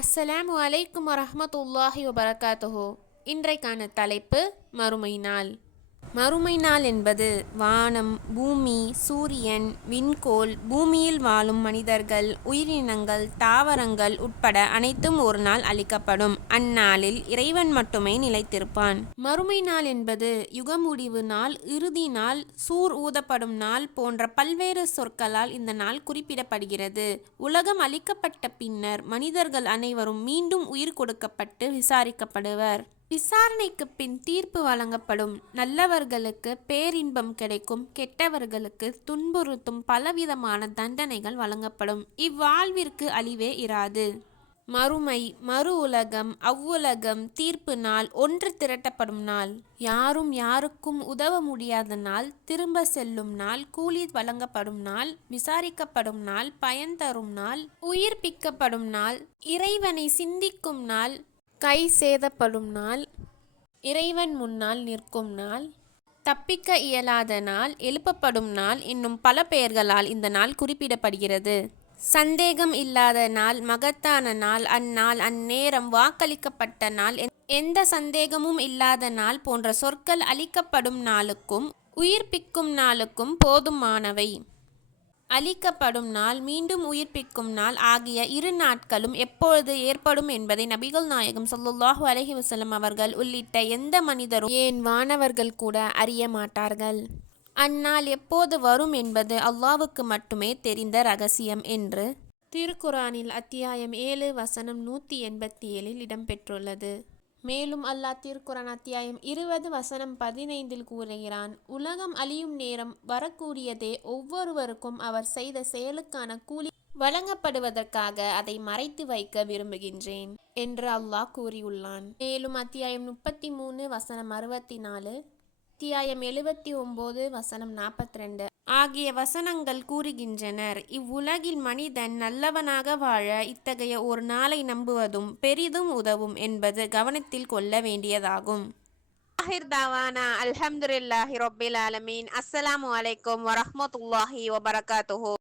அஸ்ஸலாமு அலைக்கும் வரஹ்மத்துல்லாஹி வபரகாத்துஹு. இன்றைக்கான தலைப்பு மறுமை நாள். மறுமை நாள் என்பது வானம், பூமி, சூரியன், விண்கோள், பூமியில் வாழும் மனிதர்கள், உயிரினங்கள், தாவரங்கள் உட்பட அனைத்தும் ஒரு நாள் அளிக்கப்படும். அந்நாளில் இறைவன் மட்டுமே நிலைத்திருப்பான். மறுமை நாள் என்பது யுகமுடிவு நாள், இறுதி நாள், சூர் ஊதப்படும் நாள் போன்ற பல்வேறு சொற்களால் இந்த நாள் குறிப்பிடப்படுகிறது. உலகம் அளிக்கப்பட்ட பின்னர் மனிதர்கள் அனைவரும் மீண்டும் உயிர் கொடுக்கப்பட்டு விசாரிக்கப்படுவர். விசாரணைக்கு பின் தீர்ப்பு வழங்கப்படும். நல்லவர்களுக்கு பேரின்பம் கிடைக்கும், கெட்டவர்களுக்கு துன்புறுத்தும் பலவிதமான தண்டனைகள் வழங்கப்படும். இவ்வாழ்விற்கு அழிவே இராது. மறுமை, மறு உலகம், அவ்வுலகம், தீர்ப்பு நாள், ஒன்று திரட்டப்படும் நாள், யாரும் யாருக்கும் உதவ முடியாத நாள், திரும்ப செல்லும் நாள், கூலி வழங்கப்படும் நாள், விசாரிக்கப்படும் நாள், பயன் தரும் நாள், உயிர்ப்பிக்கப்படும் நாள், இறைவனை சிந்திக்கும் நாள், கை சேதப்படும் நாள், இறைவன் முன்னால் நிற்கும் நாள், தப்பிக்க இயலாத நாள், எழுப்பப்படும் நாள் என்னும் பல பெயர்களால் இந்த நாள் குறிப்பிடப்படுகிறது. சந்தேகம் இல்லாத நாள், மகத்தான நாள், அந்நாள், அந்நேரம், வாக்களிக்கப்பட்ட நாள், எந்த சந்தேகமும் இல்லாத நாள் போன்ற சொற்கள் அளிக்கப்படும் நாளுக்கும் உயிர்ப்பிக்கும் நாளுக்கும் போதுமானவை. அளிக்கப்படும் நாள், மீண்டும் உயிர்ப்பிக்கும் நாள் ஆகிய இரு நாட்களும் எப்பொழுது ஏற்படும் என்பதை நபிகள் நாயகம் ஸல்லல்லாஹு அலைஹி வஸல்லம் அவர்கள் உள்ளிட்ட எந்த மனிதரும், ஏன் வானவர்கள் கூட அறிய மாட்டார்கள். அந்நாள் எப்போது வரும் என்பது அல்லாஹ்வுக்கு மட்டுமே தெரிந்த ரகசியம் என்று திருக்குரானில் அத்தியாயம் 7 வசனம் 187 இடம்பெற்றுள்ளது. மேலும் அல்லாஹ் திருக்குரான் அத்தியாயம் 20 வசனம் 15 கூறுகிறான், உலகம் அழியும் நேரம் வரக்கூடியதே, ஒவ்வொருவருக்கும் அவர் செய்த செயலுக்கான கூலி வழங்கப்படுவதற்காக அதை மறைத்து வைக்க விரும்புகின்றேன் என்று அல்லாஹ் கூறியுள்ளான். மேலும் அத்தியாயம் 33 வசனம் 64, அத்தியாயம் 79 வசனம் 42 ஆகிய வசனங்கள் கூறுகின்றனர், இவ்வுலகில் மனிதன் நல்லவனாக வாழ இத்தகைய ஒரு நாளை நம்புவதும் பெரிதும் உதவும் என்பது கவனத்தில் கொள்ள வேண்டியதாகும். அல்ஹம்துலில்லாஹி ரப்பில் ஆலமீன். அஸ்ஸலாமு அலைக்கும் வரஹ்மத்துல்லாஹி வபரகாத்துஹு.